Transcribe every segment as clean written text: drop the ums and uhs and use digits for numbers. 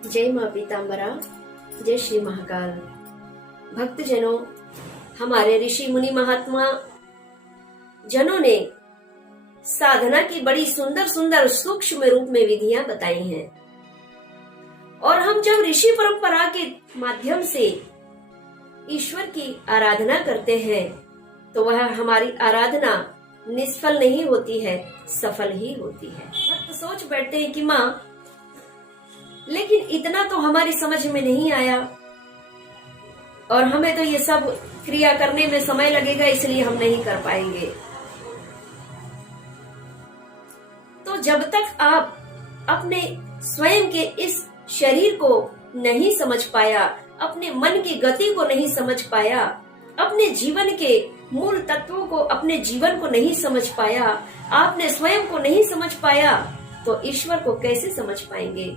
जय माँ पीताम्बरा, जय श्री महाकाल। भक्तजनों, हमारे ऋषि मुनि महात्मा जनों ने साधना की बड़ी सुंदर सुंदर सूक्ष्म रूप में विधियां बताई हैं और हम जब ऋषि परंपरा के माध्यम से ईश्वर की आराधना करते हैं तो वह हमारी आराधना निष्फल नहीं होती है, सफल ही होती है। भक्त सोच बैठते हैं कि माँ, लेकिन इतना तो हमारी समझ में नहीं आया और हमें तो ये सब क्रिया करने में समय लगेगा, इसलिए हम नहीं कर पाएंगे। तो जब तक आप अपने स्वयं के इस शरीर को नहीं समझ पाया, अपने मन की गति को नहीं समझ पाया, अपने जीवन के मूल तत्वों को, अपने जीवन को नहीं समझ पाया, आपने स्वयं को नहीं समझ पाया, तो ईश्वर को कैसे समझ पाएंगे?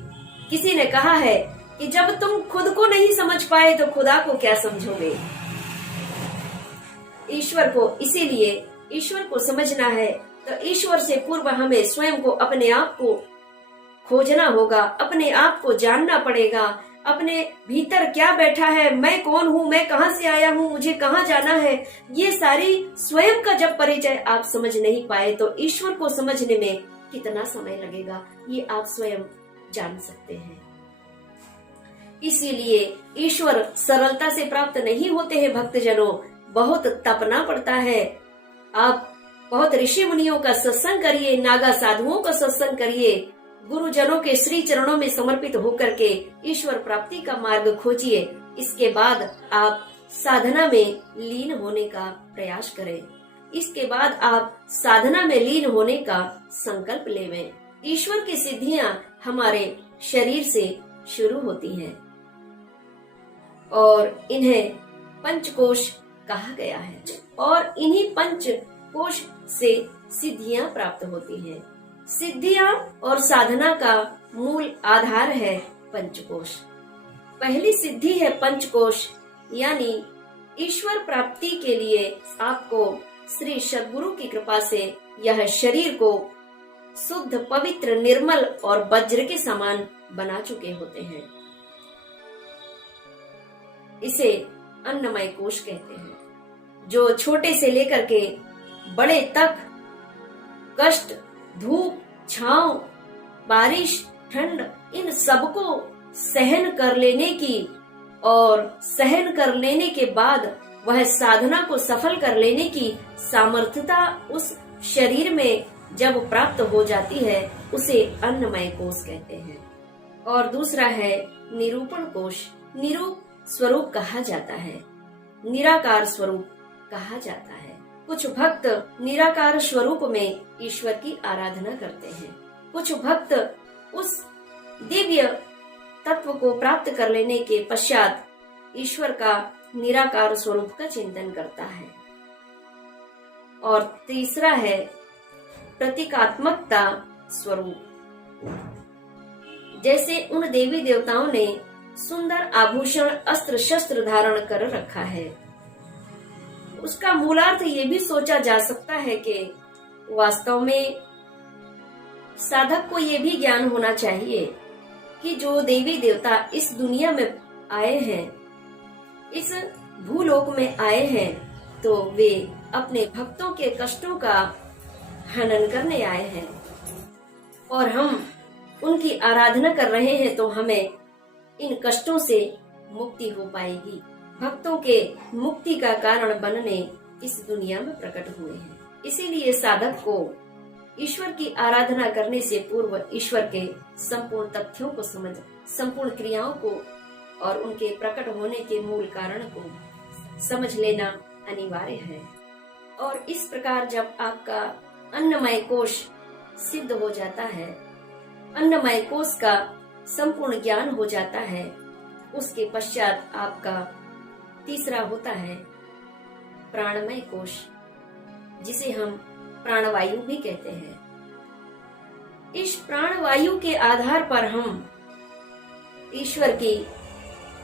किसी ने कहा है कि जब तुम खुद को नहीं समझ पाए तो खुदा को क्या समझोगे। ईश्वर को, इसीलिए ईश्वर को समझना है तो ईश्वर से पूर्व हमें स्वयं को, अपने आप को खोजना होगा, अपने आप को जानना पड़ेगा। अपने भीतर क्या बैठा है, मैं कौन हूँ, मैं कहाँ से आया हूँ, मुझे कहाँ जाना है, ये सारी स्वयं का जब परिचय आप समझ नहीं पाए तो ईश्वर को समझने में कितना समय लगेगा, ये आप स्वयं जान सकते हैं। इसीलिए ईश्वर सरलता से प्राप्त नहीं होते हैं भक्तजनों, बहुत तपना पड़ता है। आप बहुत ऋषि मुनियों का सत्संग करिए, नागा साधुओं का सत्संग करिए, गुरुजनों के श्री चरणों में समर्पित होकर के ईश्वर प्राप्ति का मार्ग खोजिए। इसके बाद आप साधना में लीन होने का प्रयास करें। इसके बाद आप साधना में लीन होने का संकल्प लेवें। ईश्वर की सिद्धियां हमारे शरीर से शुरू होती हैं और इन्हें पंचकोश कहा गया है और इन्हीं पंचकोश से सिद्धियां प्राप्त होती हैं। सिद्धियां और साधना का मूल आधार है पंचकोश। पहली सिद्धि है पंचकोश, यानी ईश्वर प्राप्ति के लिए आपको श्री सद्गुरु की कृपा से यह शरीर को शुद्ध, पवित्र, निर्मल और वज्र के समान बना चुके होते हैं। इसे अन्नमय कोश कहते हैं, जो छोटे से लेकर के बड़े तक कष्ट, धूप, छांव, बारिश, ठंड, इन सबको सहन कर लेने की और सहन कर लेने के बाद वह साधना को सफल कर लेने की सामर्थ्यता उस शरीर में जब प्राप्त हो जाती है, उसे अन्नमय कोश कहते हैं। और दूसरा है निरूपण कोश। निरूप स्वरूप कहा जाता है, निराकार स्वरूप कहा जाता है। कुछ भक्त निराकार स्वरूप में ईश्वर की आराधना करते हैं, कुछ भक्त उस दिव्य तत्व को प्राप्त कर लेने के पश्चात ईश्वर का निराकार स्वरूप का चिंतन करता है। और तीसरा है प्रतीकात्मकता स्वरूप। जैसे उन देवी देवताओं ने सुंदर आभूषण, अस्त्र शस्त्र धारण कर रखा है, उसका मूलार्थ ये भी सोचा जा सकता है कि वास्तव में साधक को ये भी ज्ञान होना चाहिए कि जो देवी देवता इस दुनिया में आए हैं, इस भूलोक में आए हैं, तो वे अपने भक्तों के कष्टों का हनन करने आए हैं और हम उनकी आराधना कर रहे हैं, तो हमें इन कष्टों से मुक्ति हो पाएगी। भक्तों के मुक्ति का कारण बनने इस दुनिया में प्रकट हुए हैं। इसीलिए साधक को ईश्वर की आराधना करने से पूर्व ईश्वर के संपूर्ण तथ्यों को समझ, संपूर्ण क्रियाओं को और उनके प्रकट होने के मूल कारण को समझ लेना अनिवार्य है। और इस प्रकार जब आपका अन्नमय कोश सिद्ध हो जाता है, अन्नमय कोश का संपूर्ण ज्ञान हो जाता है, उसके पश्चात आपका तीसरा होता है प्राणमय कोश, जिसे हम प्राणवायु भी कहते हैं। इस प्राणवायु के आधार पर हम ईश्वर की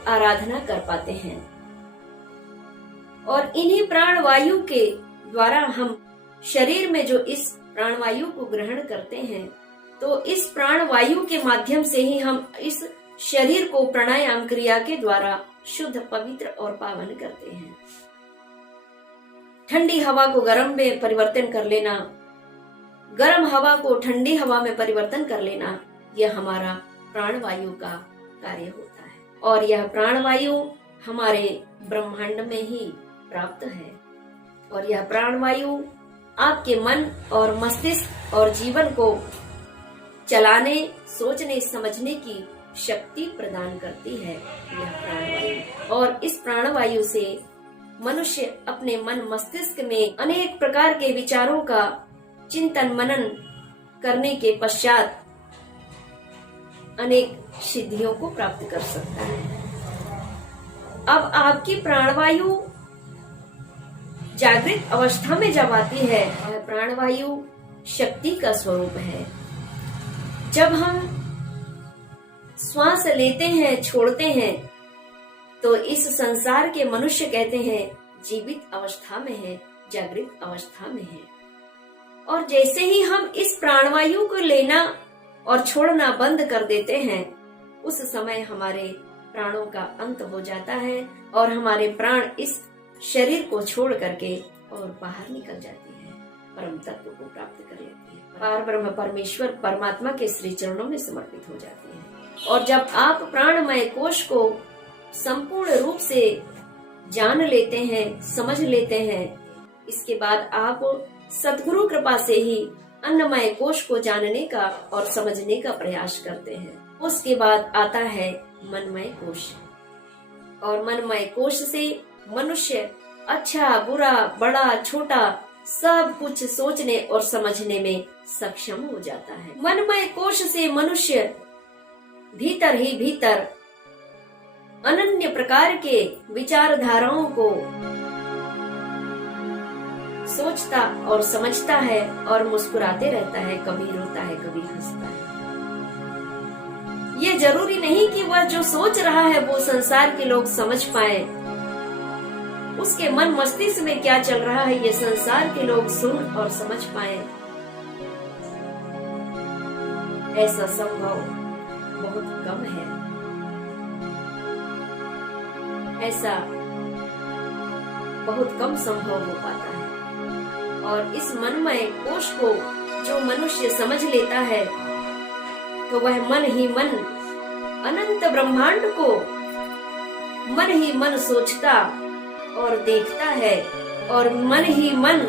आराधना कर पाते हैं और इन्हीं प्राणवायु के द्वारा हम शरीर में जो इस प्राणवायु को ग्रहण करते हैं, तो इस प्राणवायु के माध्यम से ही हम इस शरीर को प्राणायाम क्रिया के द्वारा शुद्ध, पवित्र और पावन करते हैं। ठंडी हवा को गर्म में परिवर्तन कर लेना, गर्म हवा को ठंडी हवा में परिवर्तन कर लेना, यह हमारा प्राणवायु का कार्य होता है। और यह प्राणवायु हमारे ब्रह्मांड में ही प्राप्त है। और यह प्राणवायु आपके मन और मस्तिष्क और जीवन को चलाने, सोचने, समझने की शक्ति प्रदान करती है यह प्राणवायु। और इस प्राणवायु से मनुष्य अपने मन मस्तिष्क में अनेक प्रकार के विचारों का चिंतन मनन करने के पश्चात अनेक सिद्धियों को प्राप्त कर सकता है। अब आपकी प्राणवायु जागृत अवस्था में जब आती है, वह प्राणवायु शक्ति का स्वरूप है। जब हम श्वास लेते हैं, छोड़ते हैं, तो इस संसार के मनुष्य कहते हैं जीवित अवस्था में है, जागृत अवस्था में है। और जैसे ही हम इस प्राणवायु को लेना और छोड़ना बंद कर देते हैं, उस समय हमारे प्राणों का अंत हो जाता है और हमारे प्राण इस शरीर को छोड़ करके और बाहर निकल जाती है, परम तत्व को प्राप्त कर लेती है, पार ब्रह्म परमेश्वर परमात्मा के श्री चरणों में समर्पित हो जाती है। और जब आप प्राणमय कोश को संपूर्ण रूप से जान लेते हैं, समझ लेते हैं, इसके बाद आप सद्गुरु कृपा से ही अन्नमय कोश को जानने का और समझने का प्रयास करते हैं। उसके बाद आता है मनमय कोश। और मनमय कोश से मनुष्य अच्छा, बुरा, बड़ा, छोटा सब कुछ सोचने और समझने में सक्षम हो जाता है। मनमय कोश से मनुष्य भीतर ही भीतर अनन्य प्रकार के विचारधाराओं को सोचता और समझता है और मुस्कुराते रहता है, कभी रोता है, कभी हंसता है। ये जरूरी नहीं कि वह जो सोच रहा है वो संसार के लोग समझ पाए। उसके मन मस्तिष्क में क्या चल रहा है ये संसार के लोग सुन और समझ पाए, ऐसा संभव बहुत कम है। ऐसा बहुत कम संभव हो पाता है। और इस मनमय कोश को जो मनुष्य समझ लेता है, तो वह मन ही मन अनंत ब्रह्मांड को मन ही मन सोचता और देखता है, और मन ही मन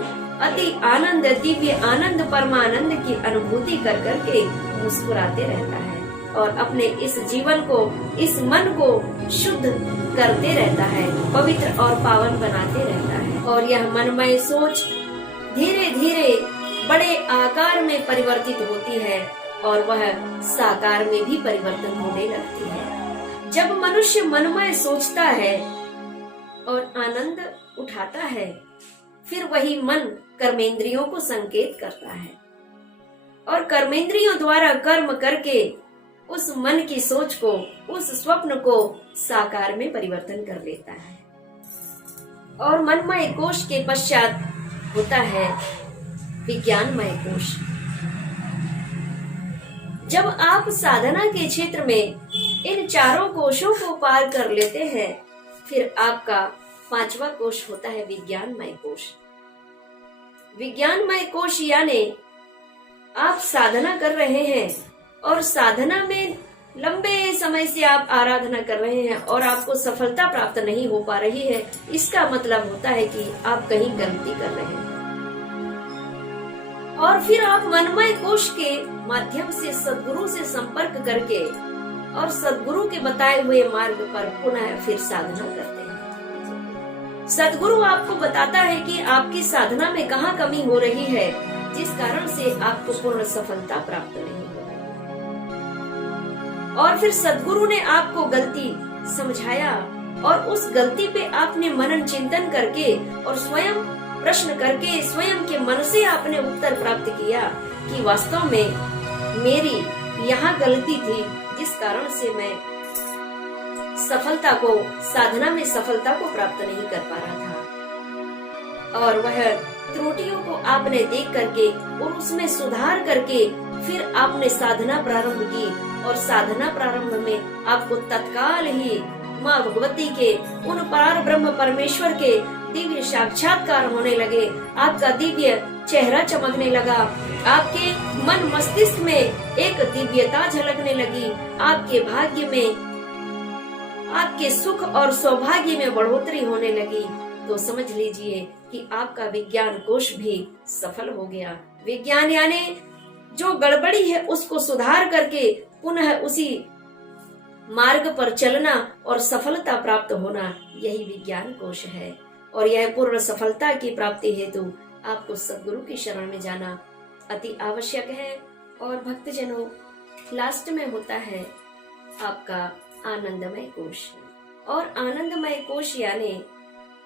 अति आनंद, दिव्य आनंद, परमानंद की अनुभूति कर करके मुस्कुराते रहता है और अपने इस जीवन को, इस मन को शुद्ध करते रहता है, पवित्र और पावन बनाते रहता है। और यह मनमय सोच धीरे धीरे बड़े आकार में परिवर्तित होती है और वह साकार में भी परिवर्तन होने लगती है। जब मनुष्य मनमय सोचता है और आनंद उठाता है, फिर वही मन कर्मेंद्रियों को संकेत करता है और कर्मेंद्रियों द्वारा कर्म करके उस मन की सोच को, उस स्वप्न को साकार में परिवर्तन कर लेता है। और मनमय कोश के पश्चात होता है विज्ञानमय कोश। जब आप साधना के क्षेत्र में इन चारों कोशों को पार कर लेते हैं, फिर आपका पांचवा कोश होता है विज्ञानमय कोश। विज्ञानमय कोश यानी आप साधना कर रहे हैं और साधना में लंबे समय से आप आराधना कर रहे हैं और आपको सफलता प्राप्त नहीं हो पा रही है, इसका मतलब होता है कि आप कहीं गलती कर रहे हैं। और फिर आप मनमय कोश के माध्यम से सद्गुरु से संपर्क करके और सद्गुरु के बताए हुए मार्ग पर पुनः फिर साधना करते हैं। सद्गुरु आपको बताता है कि आपकी साधना में कहाँ कमी हो रही है, जिस कारण से आपको पूर्ण सफलता प्राप्त नहीं हो रही। और फिर सद्गुरु ने आपको गलती समझाया और उस गलती पे आपने मनन चिंतन करके और स्वयं प्रश्न करके स्वयं के मन से आपने उत्तर प्राप्त किया कि वास्तव में मेरी यहाँ गलती थी, जिस कारण से मैं सफलता को, साधना में सफलता को प्राप्त नहीं कर पा रहा था। और वह त्रुटियों को आपने देख करके और उसमें सुधार करके फिर आपने साधना प्रारंभ की और साधना प्रारंभ में आपको तत्काल ही माँ भगवती के उन पार ब्रह्म परमेश्वर के दिव्य साक्षात्कार होने लगे। आपका दिव्य चेहरा चमकने लगा, आपके मन मस्तिष्क में एक दिव्यता झलकने लगी, आपके भाग्य में, आपके सुख और सौभाग्य में बढ़ोतरी होने लगी। तो समझ लीजिए कि आपका विज्ञान कोश भी सफल हो गया। विज्ञान यानी जो गड़बड़ी है उसको सुधार करके पुनः उसी मार्ग पर चलना और सफलता प्राप्त होना, यही विज्ञान कोश है। और यह पूर्ण सफलता की प्राप्ति हेतु आपको सद्गुरु की शरण में जाना अति आवश्यक है। और भक्तजनों, लास्ट में होता है आपका आनंदमय कोश। और आनंदमय कोश यानी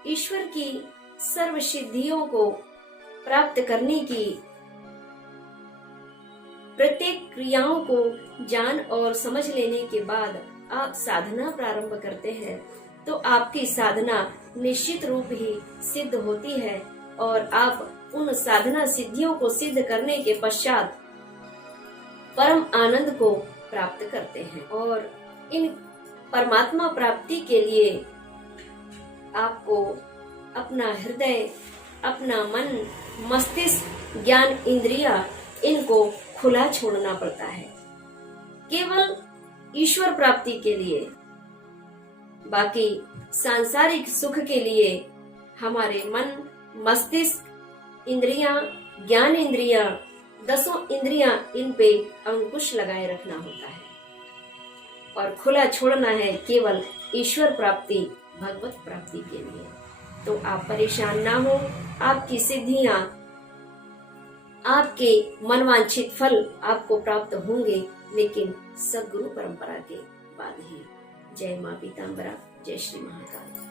ईश्वर की सर्व सिद्धियों को प्राप्त करने की प्रत्येक क्रियाओं को जान और समझ लेने के बाद आप साधना प्रारंभ करते हैं, तो आपकी साधना निश्चित रूप ही सिद्ध होती है और आप उन साधना सिद्धियों को सिद्ध करने के पश्चात परम आनंद को प्राप्त करते हैं। और इन परमात्मा प्राप्ति के लिए आपको अपना हृदय, अपना मन, मस्तिष्क, ज्ञान इंद्रिया, इनको खुला छोड़ना पड़ता है केवल ईश्वर प्राप्ति के लिए। बाकी सांसारिक सुख के लिए हमारे मन, मस्तिष्क, इंद्रियां, ज्ञान इंद्रियां, 10 इंद्रियां, इन पे अंकुश लगाए रखना होता है और खुला छोड़ना है केवल ईश्वर प्राप्ति, भगवत प्राप्ति के लिए। तो आप परेशान ना हो, आपकी सिद्धियां, आपके मनवांछित फल आपको प्राप्त होंगे, लेकिन सद्गुरु परंपरा के बाद ही। जय मां पीताम्बरा, जय श्री महाकाल।